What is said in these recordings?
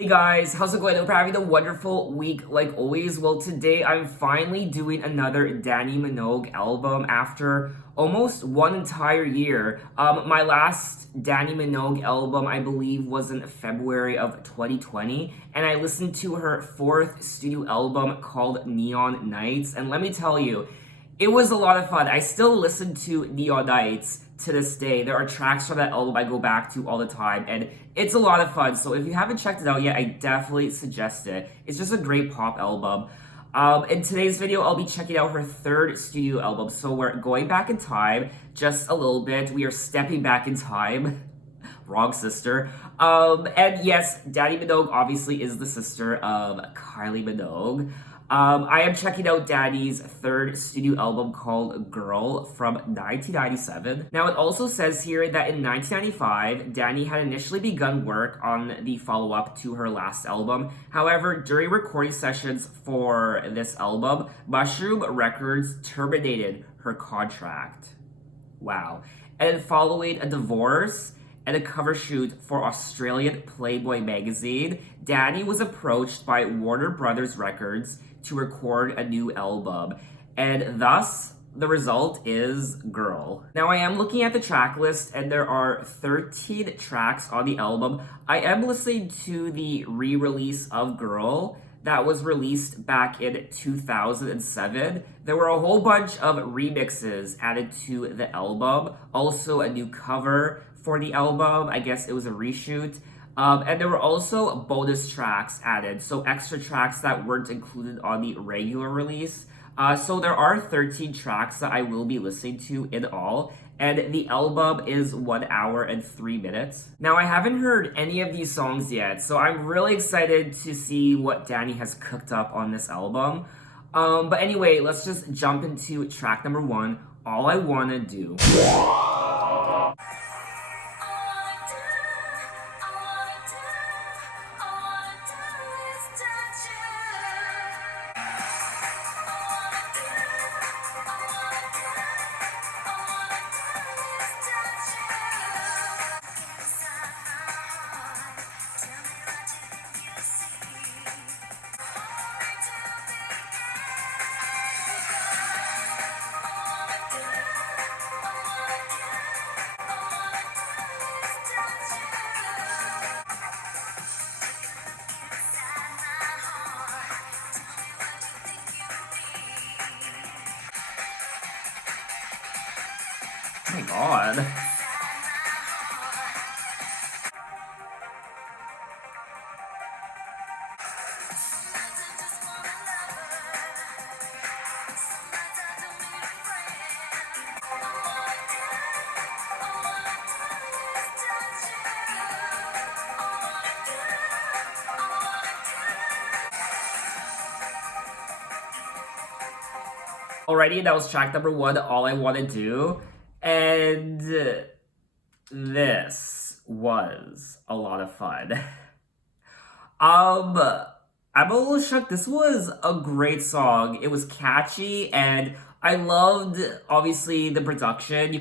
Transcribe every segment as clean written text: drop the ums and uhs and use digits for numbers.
Hey guys, how's it going? I hope you're having a wonderful week like always. Well, today I'm finally doing another Dannii Minogue album after almost one entire year. My last Dannii Minogue album, I believe, was in February of 2020, and I listened to her fourth studio album called Neon Nights, and let me tell you, it was a lot of fun. I still listen to Neon Nights to this day. There are tracks from that album I go back to all the time, and it's a lot of fun. So if you haven't checked it out yet, I definitely suggest it. It's just a great pop album. In today's video, I'll be checking out her third studio album. So we're going back in time just a little bit. We are stepping back in time. Wrong sister. And yes, Dannii Minogue obviously is the sister of Kylie Minogue. I am checking out Dannii's third studio album called Girl from 1997. Now, it also says here that in 1995, Dannii had initially begun work on the follow-up to her last album. However, during recording sessions for this album, Mushroom Records terminated her contract. Wow. And following a divorce and a cover shoot for Australian Playboy magazine, Dannii was approached by Warner Brothers Records to record a new album, and thus the result is Girl. Now, I am looking at the track list, and there are 13 tracks on the album. I am listening to the re-release of Girl that was released back in 2007. There were a whole bunch of remixes added to the album, also a new cover for the album. I guess it was a reshoot. And there were also bonus tracks added, so extra tracks that weren't included on the regular release. So there are 13 tracks that I will be listening to in all, and the album is 1 hour and 3 minutes. Now, I haven't heard any of these songs yet, so I'm really excited to see what Dannii has cooked up on this album. But anyway, let's just jump into track number 1, All I Wanna Do. Oh my god. Alrighty, that was track number 1, All I Wanna Do. And this was a lot of fun. I'm a little shook. This was a great song. It was catchy, and I loved, obviously, the production.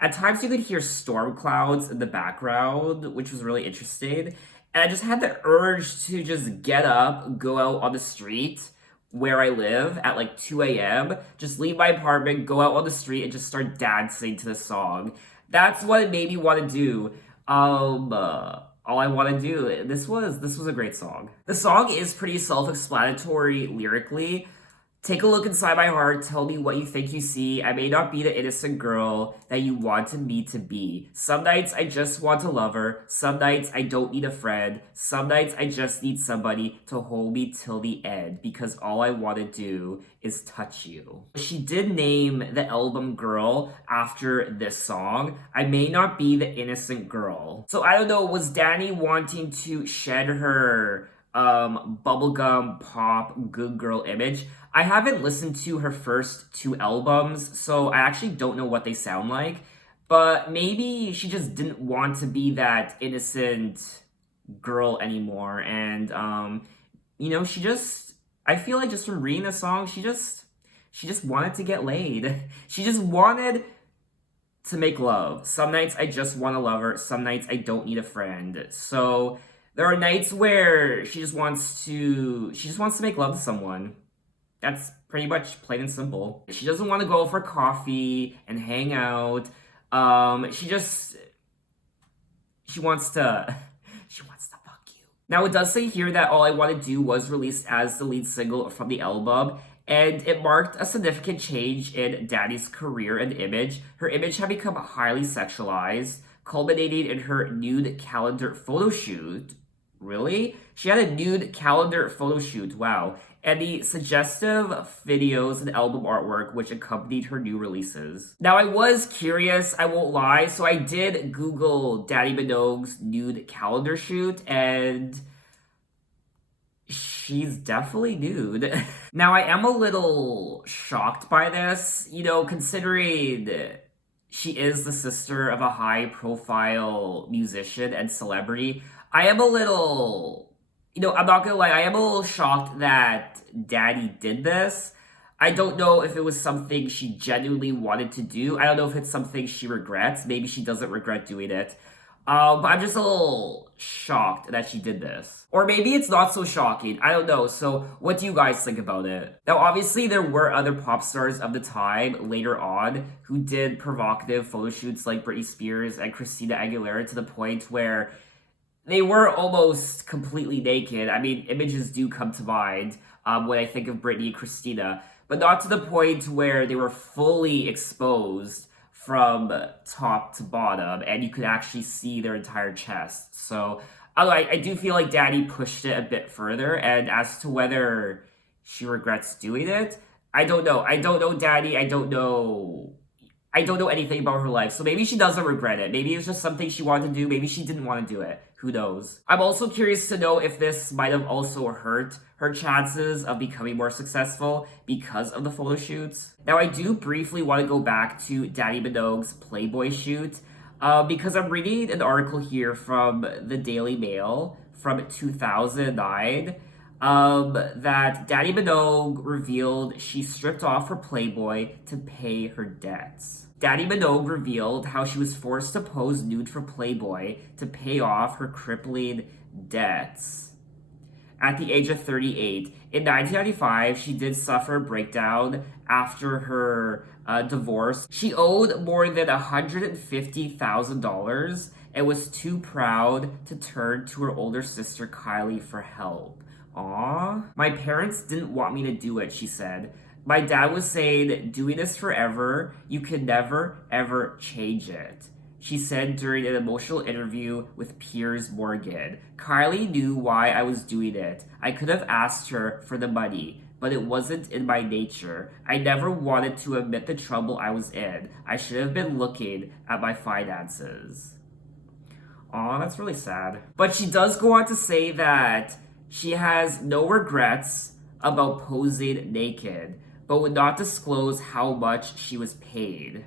At times you could hear storm clouds in the background, which was really interesting. And I just had the urge to just get up, go out on the street where I live at like 2 a.m., just leave my apartment, go out on the street, and just start dancing to the song. That's what it made me want to do. All I Want to Do. This was a great song. The song is pretty self-explanatory lyrically. Take a look inside my heart, tell me what you think you see. I may not be the innocent girl that you wanted me to be. Some nights I just want a lover. Some nights I don't need a friend. Some nights I just need somebody to hold me till the end, because all I want to do is touch you. She did name the album Girl after this song. I may not be the innocent girl. So I don't know, was Dannii wanting to shed her bubblegum pop good girl image? I haven't listened to her first 2 albums, so I actually don't know what they sound like, but maybe she just didn't want to be that innocent girl anymore, and I feel like just from reading the song, she just wanted to get laid. She just wanted to make love. Some nights I just want a lover, some nights I don't need a friend. So There are nights where she just wants to make love to someone. That's pretty much plain and simple. She doesn't want to go for coffee and hang out. She wants to she wants to fuck you. Now it does say here that All I Want to Do was released as the lead single from the album, and it marked a significant change in Dannii's career and image. Her image had become highly sexualized, culminating in her nude calendar photo shoot. Really? She had a nude calendar photo shoot, wow. And the suggestive videos and album artwork which accompanied her new releases. Now, I was curious, I won't lie, so I did Google Dannii Minogue's nude calendar shoot, and she's definitely nude. Now, I am a little shocked by this, considering she is the sister of a high profile musician and celebrity. I am a little, I'm not gonna lie, I am a little shocked that Dannii did this. I don't know if it was something she genuinely wanted to do. I don't know if it's something she regrets. Maybe she doesn't regret doing it. But I'm just a little shocked that she did this. Or maybe it's not so shocking. I don't know. So what do you guys think about it? Now, obviously, there were other pop stars of the time later on who did provocative photo shoots like Britney Spears and Christina Aguilera to the point where they were almost completely naked. I mean, images do come to mind when I think of Britney and Christina, but not to the point where they were fully exposed from top to bottom, and you could actually see their entire chest. So, I do feel like Dannii pushed it a bit further, and as to whether she regrets doing it, I don't know. I don't know Dannii. I don't know anything about her life, so maybe she doesn't regret it. Maybe it's just something she wanted to do. Maybe she didn't want to do it. Who knows? I'm also curious to know if this might have also hurt her chances of becoming more successful because of the photo shoots. Now, I do briefly want to go back to Dannii Minogue's Playboy shoot because I'm reading an article here from the Daily Mail from 2009 that Dannii Minogue revealed she stripped off her Playboy to pay her debts. Dannii Minogue revealed how she was forced to pose nude for Playboy to pay off her crippling debts. At the age of 38, in 1995, she did suffer a breakdown after her divorce. She owed more than $150,000 and was too proud to turn to her older sister Kylie for help. Aw. My parents didn't want me to do it, she said. My dad was saying, doing this forever, you can never, ever change it. She said during an emotional interview with Piers Morgan. Kylie knew why I was doing it. I could have asked her for the money, but it wasn't in my nature. I never wanted to admit the trouble I was in. I should have been looking at my finances. Aw, that's really sad. But she does go on to say that she has no regrets about posing naked, but would not disclose how much she was paid.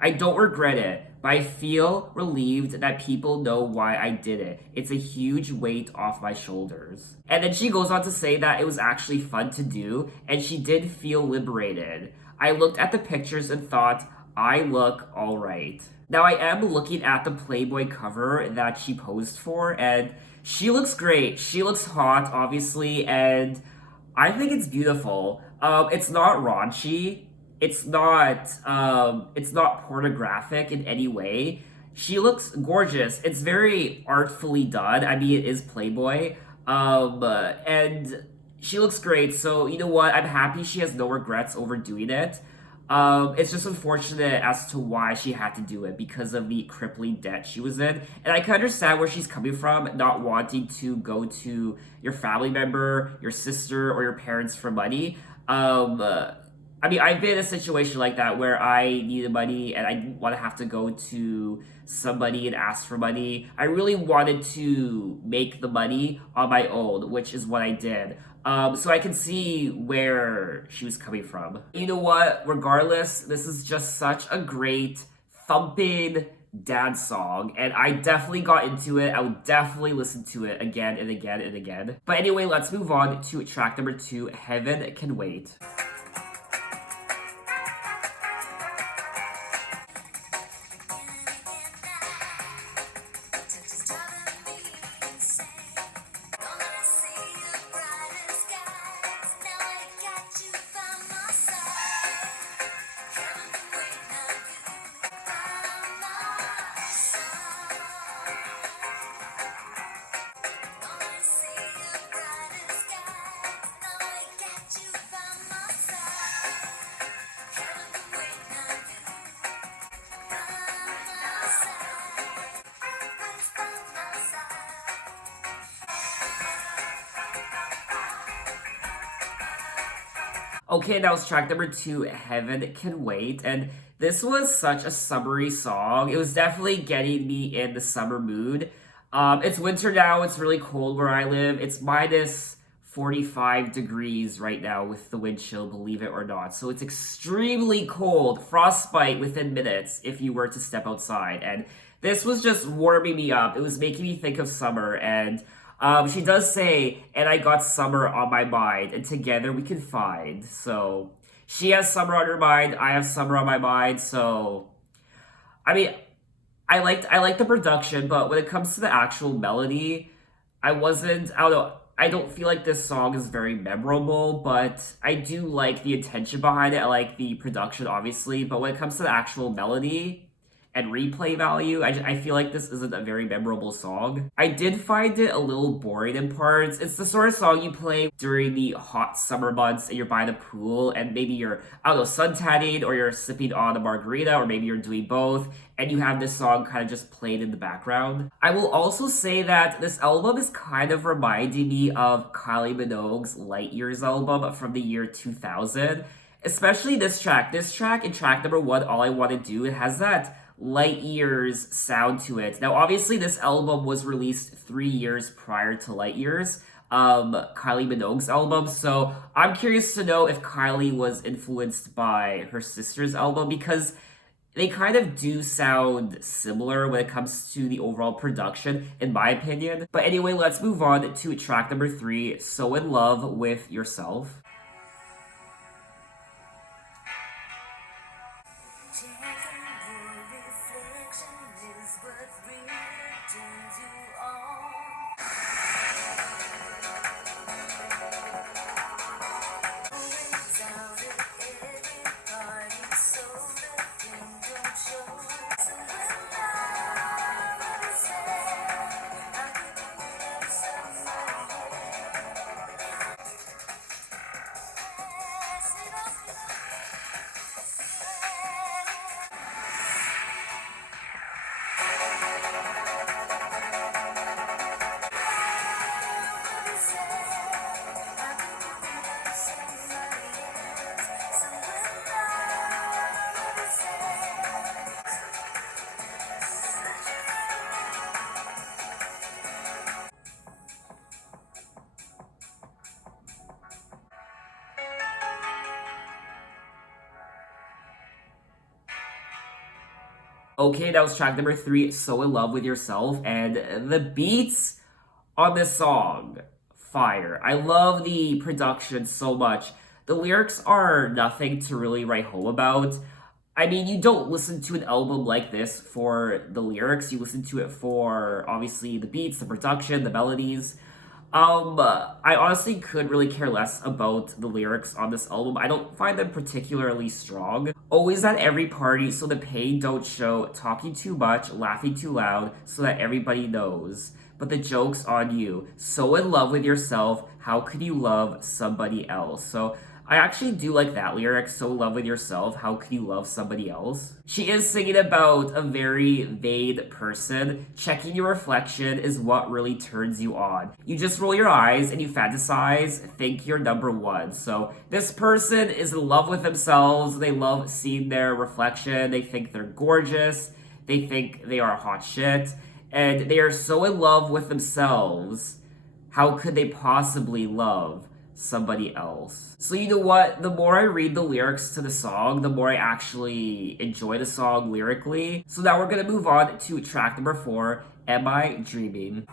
I don't regret it, but I feel relieved that people know why I did it. It's a huge weight off my shoulders. And then she goes on to say that it was actually fun to do, and she did feel liberated. I looked at the pictures and thought, I look alright. Now I am looking at the Playboy cover that she posed for, and she looks great. She looks hot, obviously, and I think it's beautiful. It's not raunchy. It's not pornographic in any way. She looks gorgeous. It's very artfully done. I mean, it is Playboy. And she looks great. So, you know what? I'm happy she has no regrets over doing it. It's just unfortunate as to why she had to do it because of the crippling debt she was in. And I can understand where she's coming from, not wanting to go to your family member, your sister, or your parents for money. I mean, I've been in a situation like that where I needed money and I didn't want to have to go to somebody and ask for money. I really wanted to make the money on my own, which is what I did. So I can see where she was coming from. You know what? Regardless, this is just such a great thumping dance song, and I definitely got into it. I would definitely listen to it again and again and again. But anyway, let's move on to track number 2, Heaven Can Wait. Okay, that was track number two, Heaven Can Wait. And this was such a summery song. It was definitely getting me in the summer mood. It's winter now, it's really cold where I live. It's minus 45 degrees right now with the wind chill, believe it or not. So it's extremely cold, frostbite within minutes if you were to step outside. And this was just warming me up. It was making me think of summer. And she does say, and I got summer on my mind, and together we can find. So she has summer on her mind, I have summer on my mind. So I mean, I liked the production, but when it comes to the actual melody, I don't know. I don't feel like this song is very memorable, but I do like the intention behind it. I like the production, obviously, but when it comes to the actual melody and replay value, I feel like this isn't a very memorable song. I did find it a little boring in parts. It's the sort of song you play during the hot summer months and you're by the pool and maybe you're, I don't know, suntanning or you're sipping on a margarita or maybe you're doing both and you have this song kind of just played in the background. I will also say that this album is kind of reminding me of Kylie Minogue's Light Years album from the year 2000. Especially this track. This track in track number one, All I Want to Do, it has that light years sound to it. Now, obviously, this album was released 3 years prior to Light Years, Kylie Minogue's album. So I'm curious to know if Kylie was influenced by her sister's album because they kind of do sound similar when it comes to the overall production, in my opinion. But anyway, let's move on to track number three, So in Love with Yourself. Okay, that was track number three, So in Love with Yourself. And the beats on this song, fire. I love the production so much. The lyrics are nothing to really write home about. I mean, you don't listen to an album like this for the lyrics, you listen to it for obviously the beats, the production, the melodies. I honestly could really care less about the lyrics on this album. I don't find them particularly strong. Always at every party, so the pain don't show. Talking too much, laughing too loud, so that everybody knows. But the joke's on you. So in love with yourself, how could you love somebody else? So I actually do like that lyric, so in love with yourself, how could you love somebody else? She is singing about a very vain person. Checking your reflection is what really turns you on. You just roll your eyes and you fantasize, think you're number one. So this person is in love with themselves, they love seeing their reflection, they think they're gorgeous, they think they are hot shit, and they are so in love with themselves, how could they possibly love somebody else? So you know what? The more I read the lyrics to the song, the more I actually enjoy the song lyrically. So now we're gonna move on to track number four, Am I Dreaming?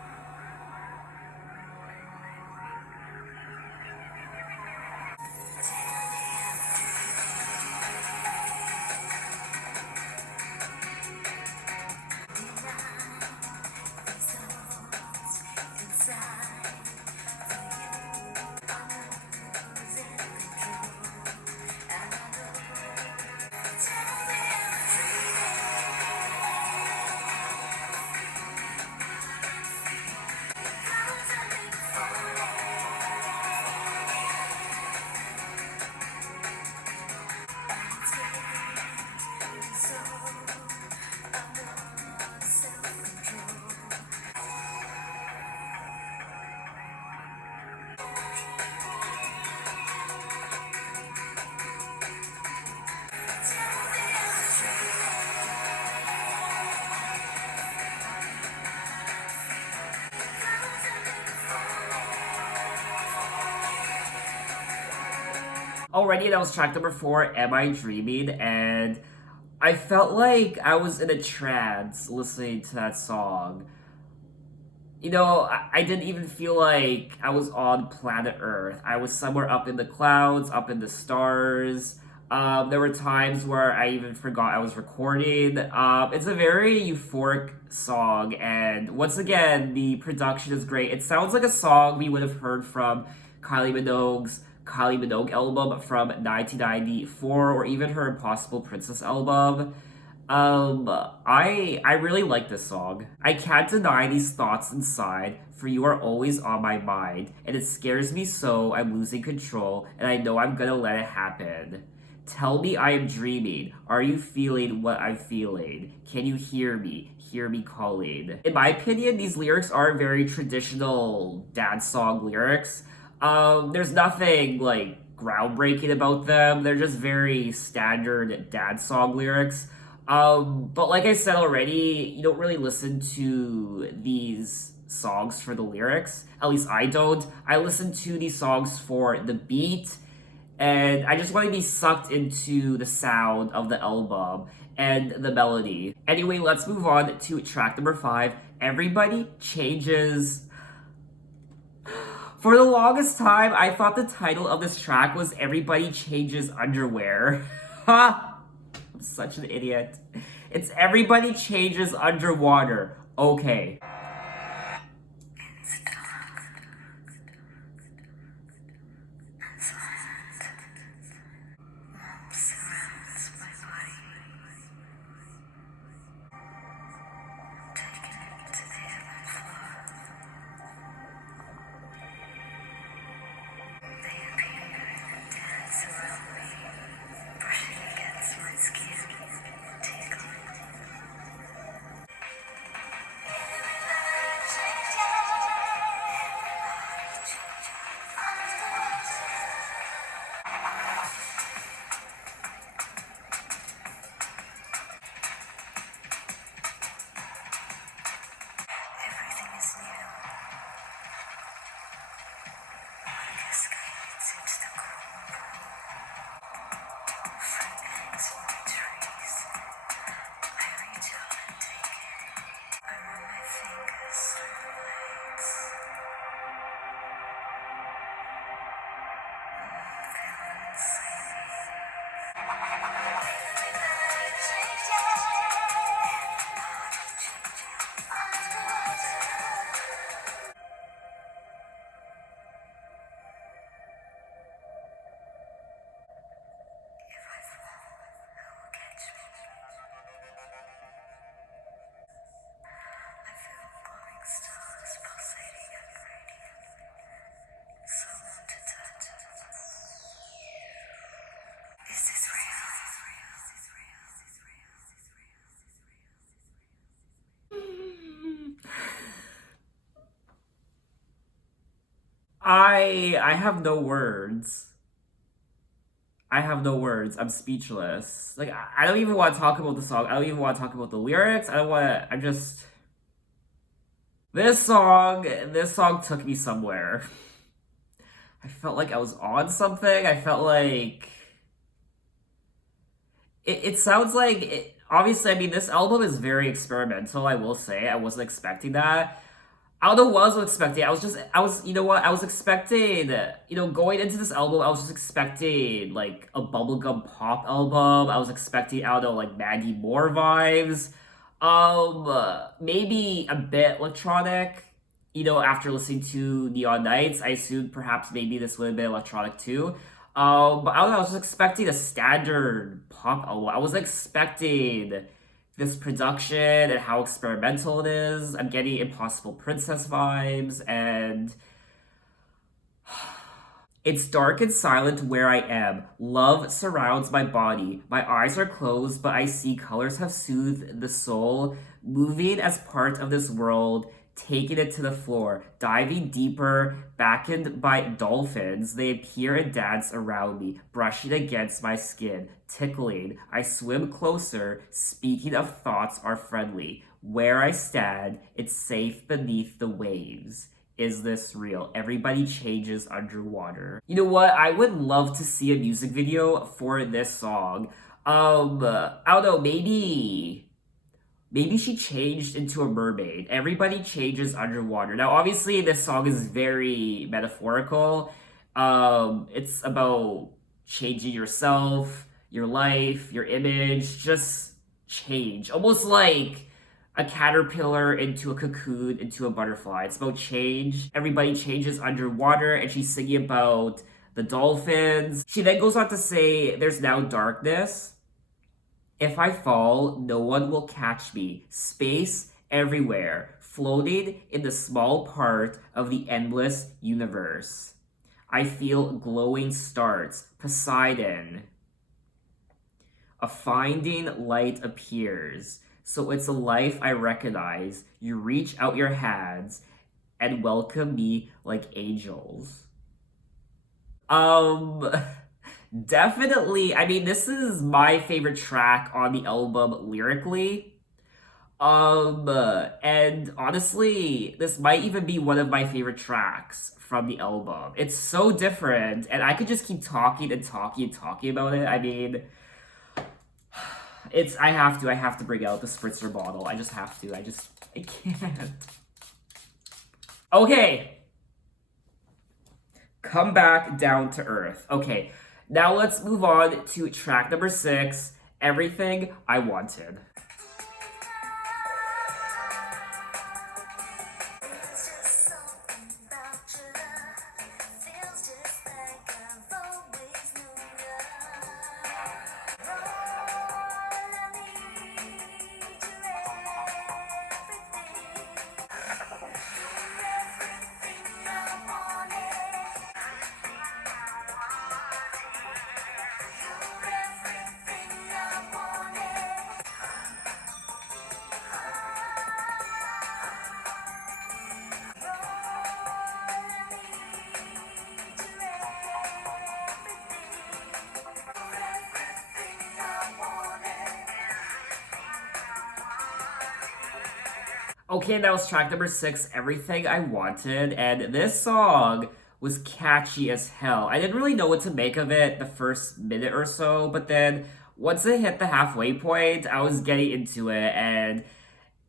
Already that was track number 4, Am I Dreaming? And I felt like I was in a trance listening to that song. I didn't even feel like I was on planet Earth. I was somewhere up in the clouds, up in the stars. There were times where I even forgot I was recording. It's a very euphoric song, and once again, the production is great. It sounds like a song we would have heard from Kylie Minogue album from 1994, or even her Impossible Princess album. I really like this song. I can't deny these thoughts inside, for you are always on my mind, and it scares me so I'm losing control, and I know I'm gonna let it happen. Tell me I am dreaming. Are you feeling what I'm feeling? Can you hear me? Hear me calling. In my opinion, these lyrics are very traditional dance song lyrics. There's nothing like groundbreaking about them. They're just very standard dance song lyrics. But like I said already, you don't really listen to these songs for the lyrics. At least I don't. I listen to these songs for the beat, and I just want to be sucked into the sound of the album and the melody. Anyway, let's move on to track number 5. Everybody Changes. For the longest time, I thought the title of this track was Everybody Changes Underwear. Ha! I'm such an idiot. It's Everybody Changes Underwater. Okay. I have no words. I have no words. I'm speechless. Like I don't even want to talk about the song. I don't even want to talk about the lyrics. I don't want to. I'm just This song took me somewhere. I felt like I was on something. I felt like it sounds like obviously, I mean, this album is very experimental, I will say. I wasn't expecting that. I don't know what I was expecting. You know what? I was expecting, going into this album, I was just expecting, like, a bubblegum pop album. I was expecting, I don't know, like, Maggie Moore vibes. Maybe a bit electronic. After listening to Neon Nights, I assumed perhaps maybe this would have been electronic too. But I don't know, I was just expecting a standard pop album. I was expecting this production and how experimental it is. I'm getting Impossible Princess vibes, and it's dark and silent where I am. Love surrounds my body. My eyes are closed, but I see colors have soothed the soul, moving as part of this world, taking it to the floor, diving deeper, beckoned by dolphins. They appear and dance around me, brushing against my skin, tickling. I swim closer, speaking of thoughts are friendly. Where I stand, it's safe beneath the waves. Is this real? Everybody changes underwater. You know what? I would love to see a music video for this song. I don't know, maybe she changed into a mermaid. Everybody changes underwater. Now, obviously, this song is very metaphorical. It's about changing yourself, your life, your image, just change. Almost like a caterpillar into a cocoon into a butterfly. It's about change. Everybody changes underwater, and she's singing about the dolphins. She then goes on to say, there's now darkness. If I fall, no one will catch me. Space everywhere, floating in the small part of the endless universe. I feel glowing stars, Poseidon. A finding light appears. So it's a life I recognize. You reach out your hands and welcome me like angels. Um, Definitely. I mean, this is my favorite track on the album lyrically. And honestly, this might even be one of my favorite tracks from the album. It's so different, and I could just keep talking and talking and talking about it. I mean, I have to bring out the spritzer bottle. I just have to. I can't. Okay. Come back down to earth. Okay. Now let's move on to track number 6, Everything I Wanted. Okay, that was track number 6, Everything I Wanted, and this song was catchy as hell. I didn't really know what to make of it the first minute or so, but then once it hit the halfway point, I was getting into it, and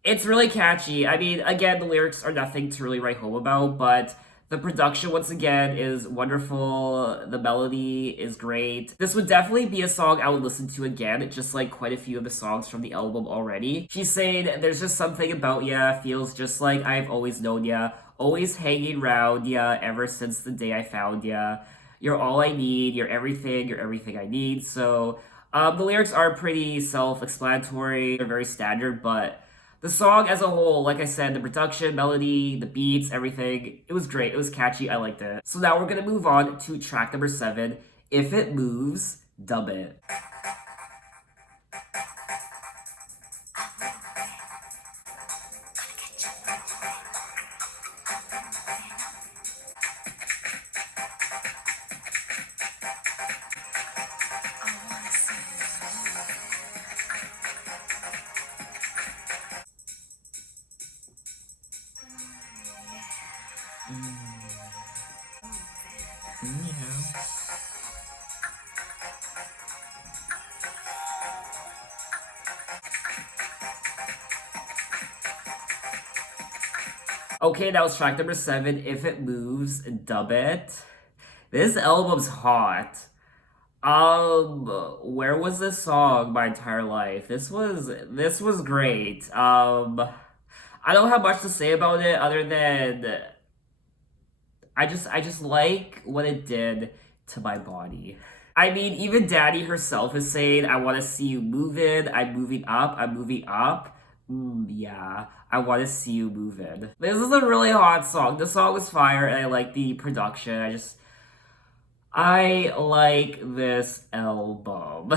it's really catchy. I mean, again, the lyrics are nothing to really write home about, but the production, once again, is wonderful. The melody is great. This would definitely be a song I would listen to again, just like quite a few of the songs from the album already. She's saying, there's just something about ya, feels just like I've always known ya, always hanging round ya, ever since the day I found ya. You're all I need, you're everything I need. So, the lyrics are pretty self-explanatory, they're very standard, but the song as a whole, like I said, the production, melody, the beats, everything, it was great. It was catchy. I liked it. So now we're going to move on to track number 7, If It Moves, Dub It. Yeah. Okay, that was track number 7, If It Moves, Dub It. This album's hot. Where was this song my entire life? This was great. I don't have much to say about it other than I just like what it did to my body. I mean, even Dannii herself is saying, I want to see you moving. I'm moving up. Yeah, I want to see you moving. This is a really hot song. The song was fire, and I like the production. I like this album.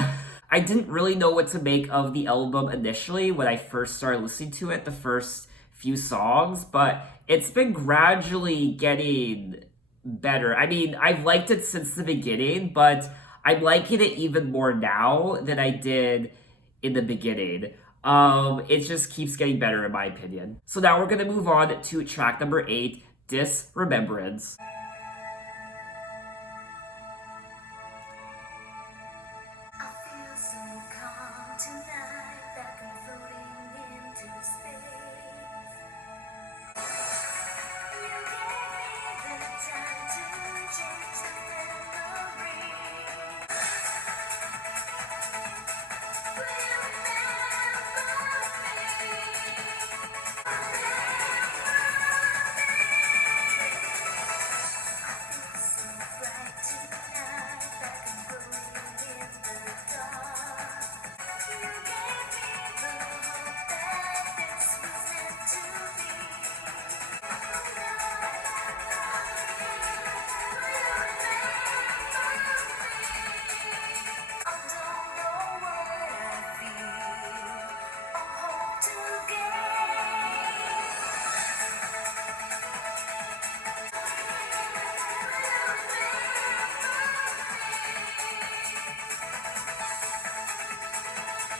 I didn't really know what to make of the album initially when I first started listening to it, the first few songs, but it's been gradually getting better. I mean, I've liked it since the beginning, but I'm liking it even more now than I did in the beginning. It just keeps getting better in my opinion. So now we're gonna move on to track number 8, Disremembrance.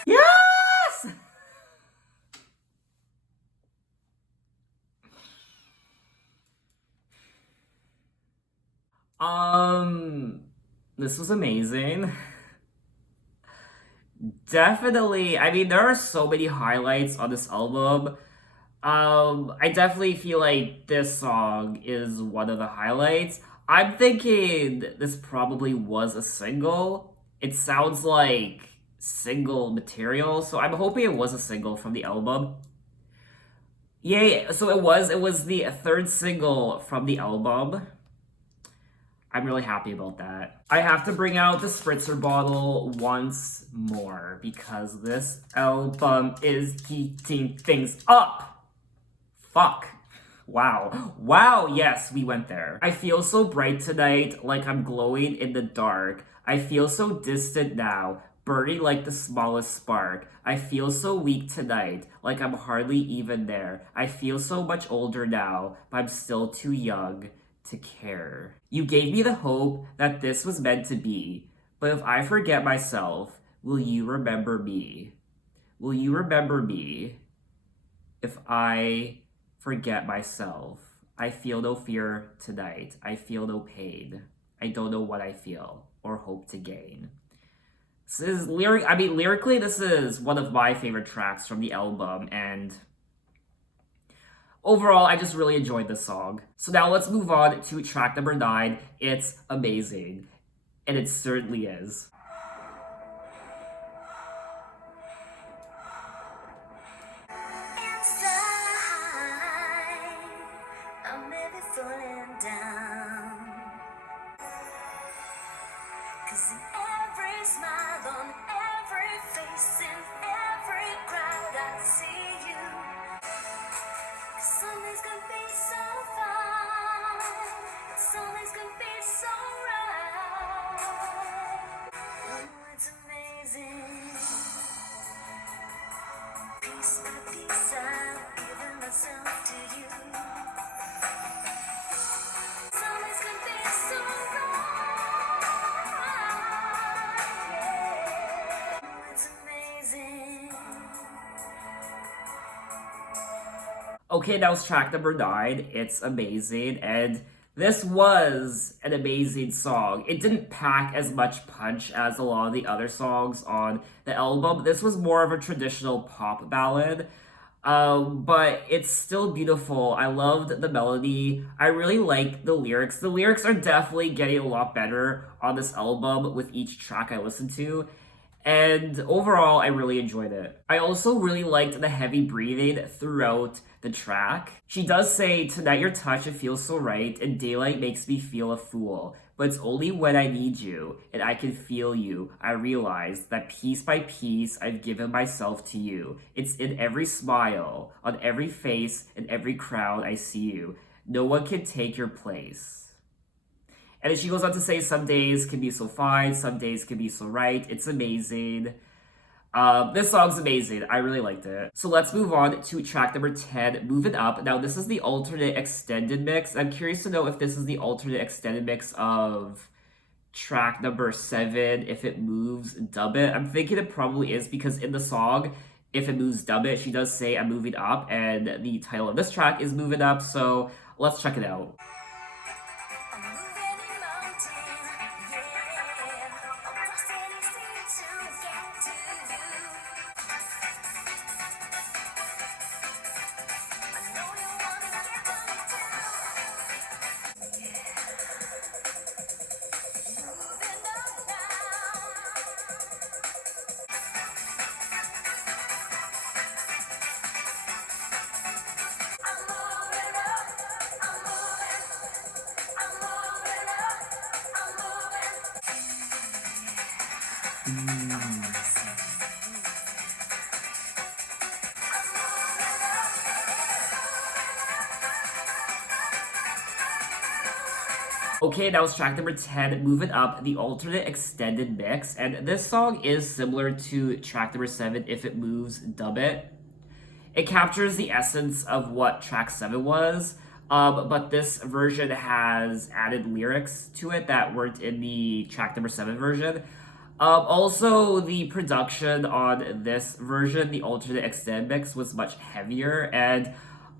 Yes! This was amazing. Definitely. I mean, there are so many highlights on this album. I definitely feel like this song is one of the highlights. I'm thinking this probably was a single. It sounds like single material, so I'm hoping it was a single from the album. Yeah, so it was the third single from the album. I'm really happy about that. I have to bring out the spritzer bottle once more because this album is heating things up. Fuck. Wow. Wow, yes, we went there. I feel so bright tonight, like I'm glowing in the dark. I feel so distant now, burning like the smallest spark. I feel so weak tonight, like I'm hardly even there. I feel so much older now, but I'm still too young to care. You gave me the hope that this was meant to be, but if I forget myself, will you remember me? Will you remember me if I forget myself? I feel no fear tonight. I feel no pain. I don't know what I feel or hope to gain. This is lyrically, this is one of my favorite tracks from the album, and overall, I just really enjoyed this song. So now let's move on to track number 9. It's amazing. And it certainly is. Okay, that was track number 9. It's amazing, and this was an amazing song. It didn't pack as much punch as a lot of the other songs on the album. This was more of a traditional pop ballad, but it's still beautiful. I loved the melody. I really like the lyrics. The lyrics are definitely getting a lot better on this album with each track I listen to. And overall, I really enjoyed it. I also really liked the heavy breathing throughout the track. She does say, "Tonight your touch, it feels so right, and daylight makes me feel a fool. But it's only when I need you, and I can feel you, I realize that piece by piece, I've given myself to you. It's in every smile, on every face, in every crowd I see you. No one can take your place." And then she goes on to say, "Some days can be so fine, some days can be so right. It's amazing." This song's amazing. I really liked it. So let's move on to track number 10, Moving Up. Now, this is the alternate extended mix. I'm curious to know if this is the alternate extended mix of track number 7, If It Moves, Dub It. I'm thinking it probably is because in the song, If It Moves, Dub It, she does say, "I'm moving up," and the title of this track is Moving Up. So Let's check it out. Okay, that was track number 10, Move It Up, the alternate extended mix. And this song is similar to track number 7, If It Moves, Dub It. It captures the essence of what track 7 was, but this version has added lyrics to it that weren't in the track number 7 version. Also, the production on this version, the alternate extended mix, was much heavier, and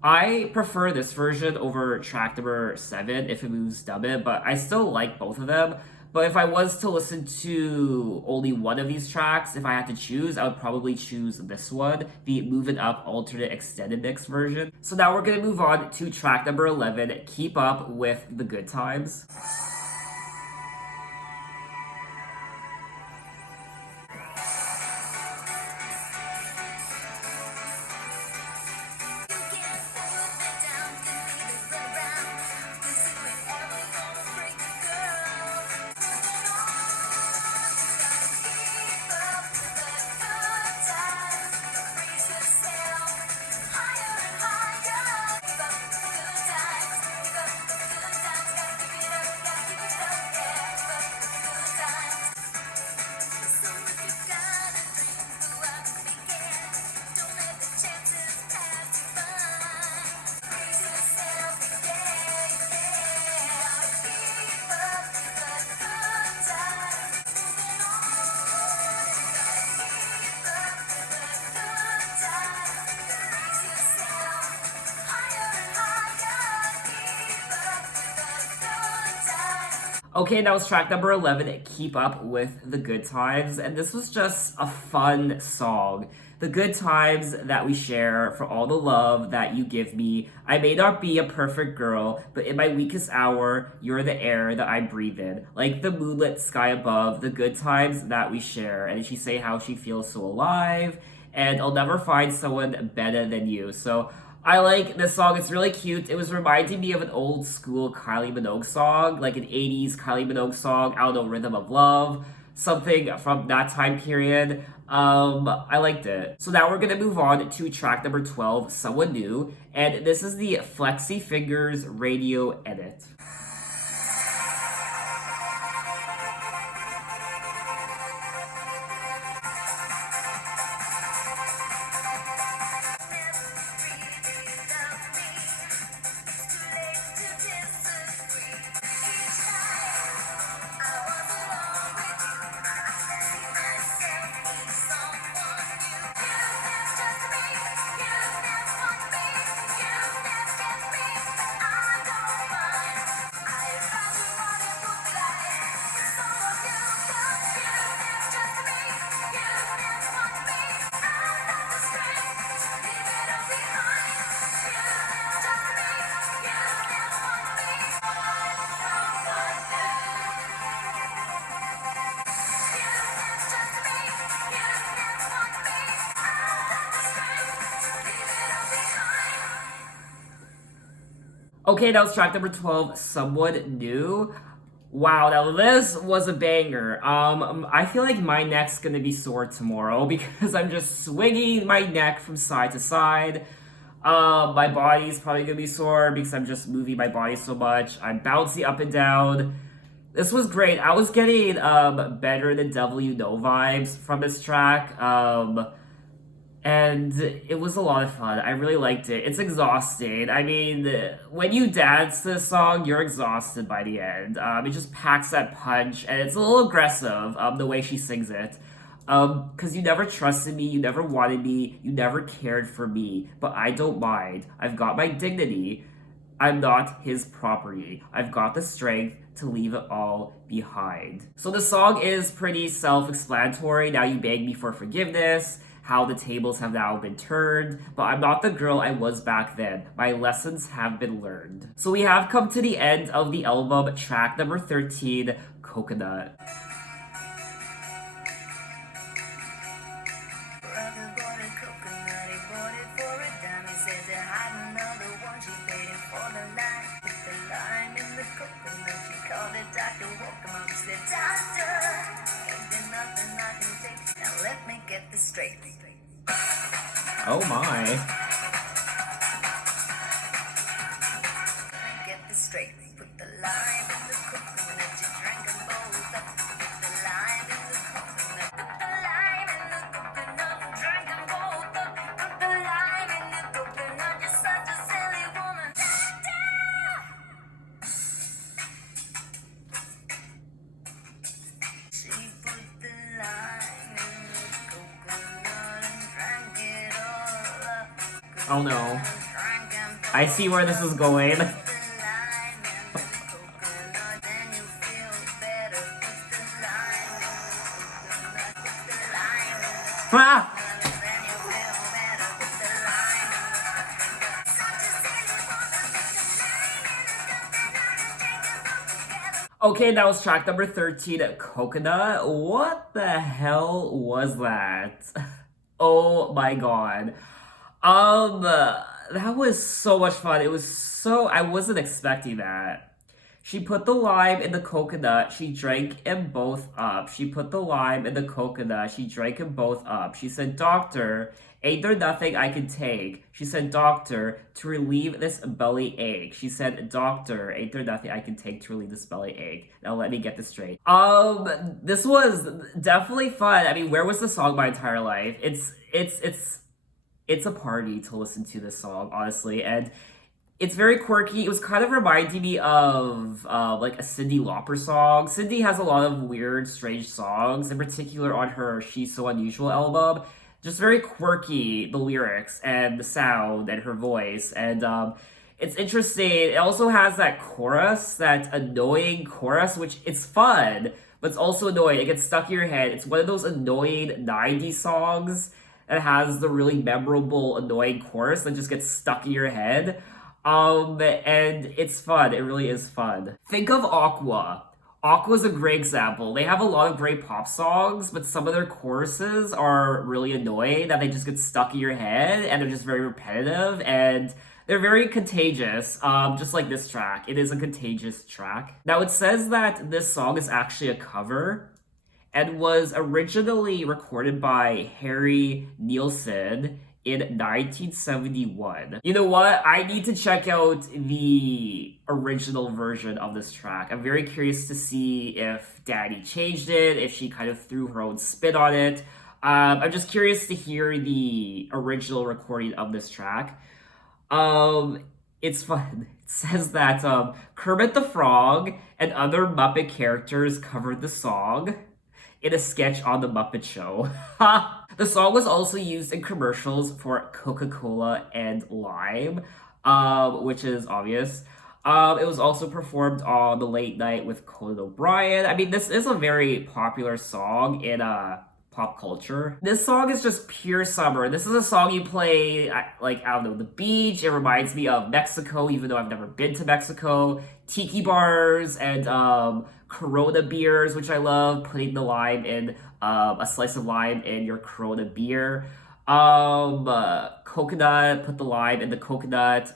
I prefer this version over track number 7 if it moves dub it, but I still like both of them. But if I was to listen to only one of these tracks, if I had to choose, I would probably choose this one, the Move It Up alternate extended mix version. So now we're gonna move on to track number 11, Keep Up with the Good Times. Okay, that was track number 11, Keep Up with the Good Times, and this was just a fun song. The good times that we share, for all the love that you give me. I may not be a perfect girl, but in my weakest hour, you're the air that I breathe in. Like the moonlit sky above, the good times that we share. And she say how she feels so alive, and I'll never find someone better than you. So I like this song. It's really cute. It was reminding me of an old school Kylie Minogue song, like an 80s Kylie Minogue song, I don't know, Rhythm of Love, something from that time period. I liked it. So now we're gonna move on to track number 12, Someone New, and this is the Flexi Fingers radio edit. Okay, that was track number 12, Someone New. Wow, now this was a banger. I feel like my neck's gonna be sore tomorrow because I'm just swinging my neck from side to side. My body's probably gonna be sore because I'm just moving my body so much. I'm bouncing up and down. This was great. I was getting Better Than Devil You Know vibes from this track. And it was a lot of fun. I really liked it. It's exhausting. I mean, when you dance to this song, you're exhausted by the end. It just packs that punch, and it's a little aggressive, the way she sings it. Because you never trusted me, you never wanted me, you never cared for me, but I don't mind. I've got my dignity. I'm not his property. I've got the strength to leave it all behind. So the song is pretty self-explanatory. Now you beg me for forgiveness, how the tables have now been turned, but I'm not the girl I was back then. My lessons have been learned. So we have come to the end of the album, track number 13, Coconut. Oh my. Get this straight. Put the lime in the coconut. You drank them both up. Put the lime in the coconut. Put the lime in the coconut. Drank them both up. Put the lime in the coconut. You're such a silly woman. She put the lime in the coconut and drank it all up. Oh no. I see where this is going. Ah! Okay, that was track number 13, Coconut. What the hell was that? Oh my god. That was so much fun. I wasn't expecting that. She put the lime in the coconut. She drank them both up. She put the lime in the coconut. She drank them both up. She said, "Doctor, ain't there nothing I can take?" She said, "Doctor, to relieve this belly ache." She said, "Doctor, ain't there nothing I can take to relieve this belly ache?" Now let me get this straight. This was definitely fun. I mean, where was the song my entire life? It's a party to listen to this song, honestly, and it's very quirky. It was kind of reminding me of like a Cyndi Lauper song. Cyndi has a lot of weird, strange songs, in particular on her She's So Unusual album. Just very quirky, the lyrics and the sound and her voice. And it's interesting. It also has that chorus, that annoying chorus, which it's fun, but it's also annoying. It gets stuck in your head. It's one of those annoying 90s songs that has the really memorable, annoying chorus that just gets stuck in your head. And it's fun. It really is fun. Think of Aqua. Aqua's a great example. They have a lot of great pop songs, but some of their choruses are really annoying that they just get stuck in your head and they're just very repetitive and they're very contagious, just like this track. It is a contagious track. Now, it says that this song is actually a cover and was originally recorded by Harry Nilsson in 1971. You know what? I need to check out the original version of this track. I'm very curious to see if Dannii changed it, if she kind of threw her own spin on it. I'm just curious to hear the original recording of this track. It's fun. It says that Kermit the Frog and other Muppet characters covered the song in a sketch on The Muppet Show. The song was also used in commercials for Coca-Cola and Lime, which is obvious. It was also performed on The Late Night with Conan O'Brien. I mean, this is a very popular song in pop culture. This song is just pure summer. This is a song you play at, like, I don't know, the beach. It reminds me of Mexico, even though I've never been to Mexico. Tiki bars and Corona beers, which I love. Putting the lime in a slice of lime in your Corona beer. Coconut, put the lime in the coconut.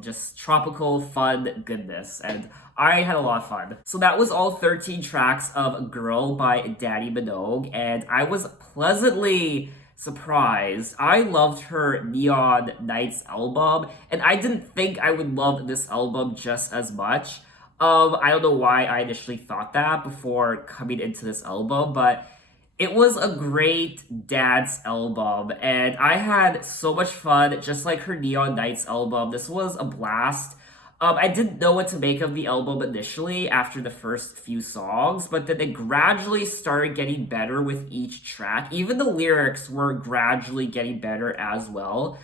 Just tropical fun goodness, and I had a lot of fun. So that was all 13 tracks of Girl by Dannii Minogue, and I was pleasantly surprised. I loved her Neon Nights album, and I didn't think I would love this album just as much. I don't know why I initially thought that before coming into this album, but it was a great dance album, and I had so much fun, just like her Neon Nights album. This was a blast. I didn't know what to make of the album initially after the first few songs, but then it gradually started getting better with each track. Even the lyrics were gradually getting better as well.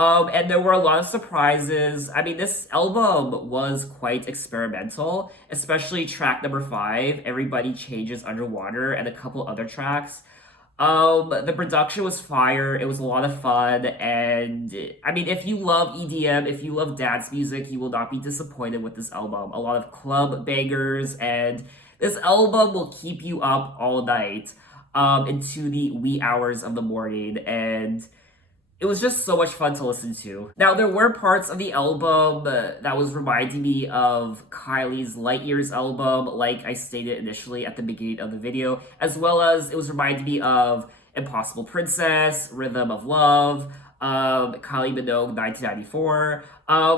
And there were a lot of surprises. I mean, this album was quite experimental, especially track number 5, Everybody Changes Underwater, and a couple other tracks. The production was fire. It was a lot of fun, and I mean, if you love EDM, if you love dance music, you will not be disappointed with this album. A lot of club bangers, and this album will keep you up all night, into the wee hours of the morning, and it was just so much fun to listen to. Now, there were parts of the album that was reminding me of Kylie's Light Years album, like I stated initially at the beginning of the video, as well as it was reminding me of Impossible Princess, Rhythm of Love, Kylie Minogue 1994.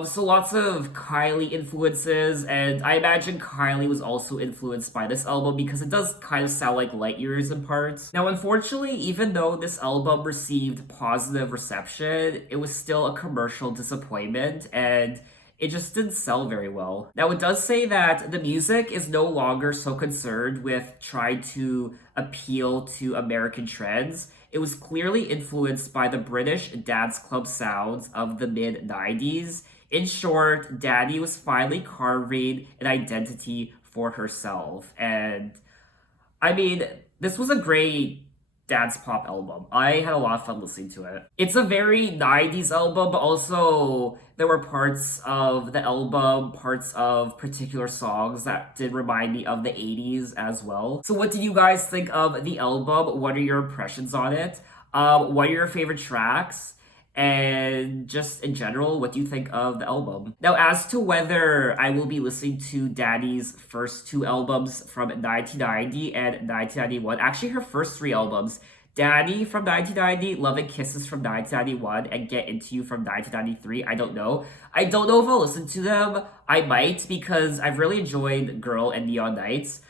So lots of Kylie influences, and I imagine Kylie was also influenced by this album because it does kind of sound like Light Years in parts. Now, unfortunately, even though this album received positive reception, it was still a commercial disappointment, and it just didn't sell very well. Now, it does say that the music is no longer so concerned with trying to appeal to American trends. It was clearly influenced by the British dance club sounds of the mid-90s. In short, Dannii was finally carving an identity for herself. And I mean, this was a great dance pop album. I had a lot of fun listening to it. It's a very 90s album, but also there were parts of the album, parts of particular songs that did remind me of the 80s as well. So what did you guys think of the album? What are your impressions on it? What are your favorite tracks? And just in general, what do you think of the album? Now, as to whether I will be listening to Dannii's first 2 albums from 1990 and 1991, actually her first 3 albums, Dannii from 1990, Love and Kisses from 1991, and Get Into You from 1993, I don't know. I don't know if I'll listen to them. I might, because I've really enjoyed Girl and Neon Nights.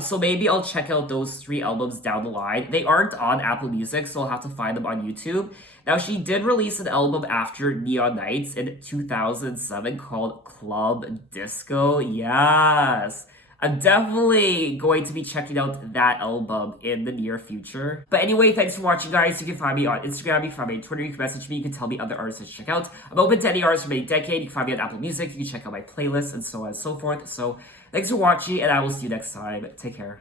So maybe I'll check out those 3 albums down the line. They aren't on Apple Music, so I'll have to find them on YouTube. Now, she did release an album after Neon Nights in 2007 called Club Disco. Yes! I'm definitely going to be checking out that album in the near future. But anyway, thanks for watching, guys. You can find me on Instagram, you can find me on Twitter, you can message me, you can tell me other artists to check out. I'm open to any artists from any decade. You can find me on Apple Music, you can check out my playlists, and so on and so forth. So thanks for watching, and I will see you next time. Take care.